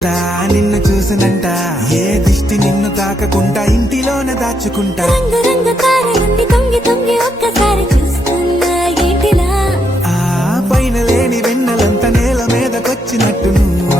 నిన్ను చూసినంట ఏ దిష్టి నిన్ను తాకకుండా ఇంటిలోనే దాచుకుంటా. రంగు రంగు కారణి తొంగి తొంగి ఒక్కసారి చూస్తున్నా ఏంటిలా. ఆ పైన లేని వెన్నెలంత నేల మీదకొచ్చినట్టు నువ్వు